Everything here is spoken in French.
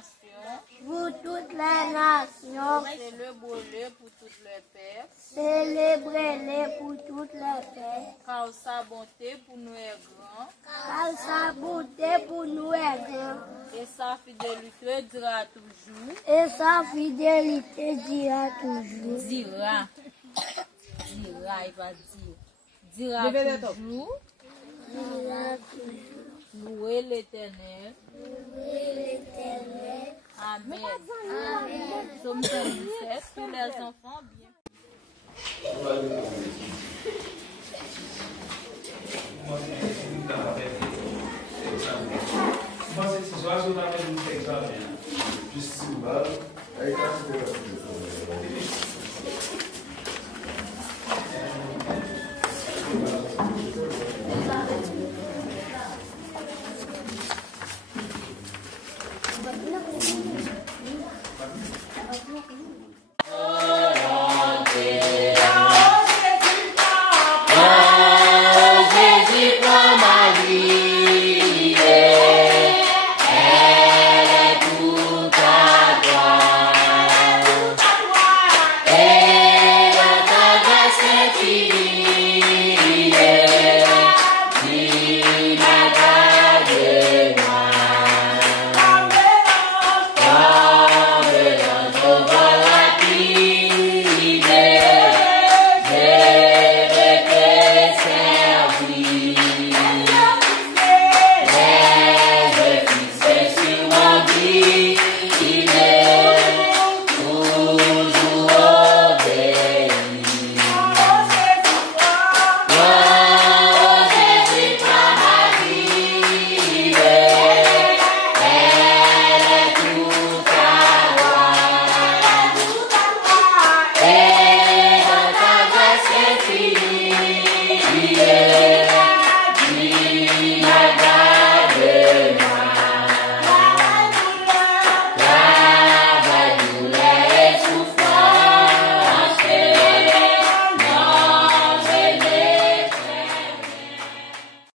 nations. Pour toutes les nations. Célébrez-le pour toutes les pères. Célébrez-le pour toutes les pères. Car sa bonté pour nous est grande. Car sa bonté pour nous est grande. Et sa fidélité dira toujours. Et sa fidélité dira toujours. Dira, il va dire. Dira toujours. Dira toujours. Louez l'Éternel. Louez l'Éternel. Amen. Amen. Somme 17, tous les enfants bien. Mas se só ajudar a gente a pensar, né? De cima, aí tá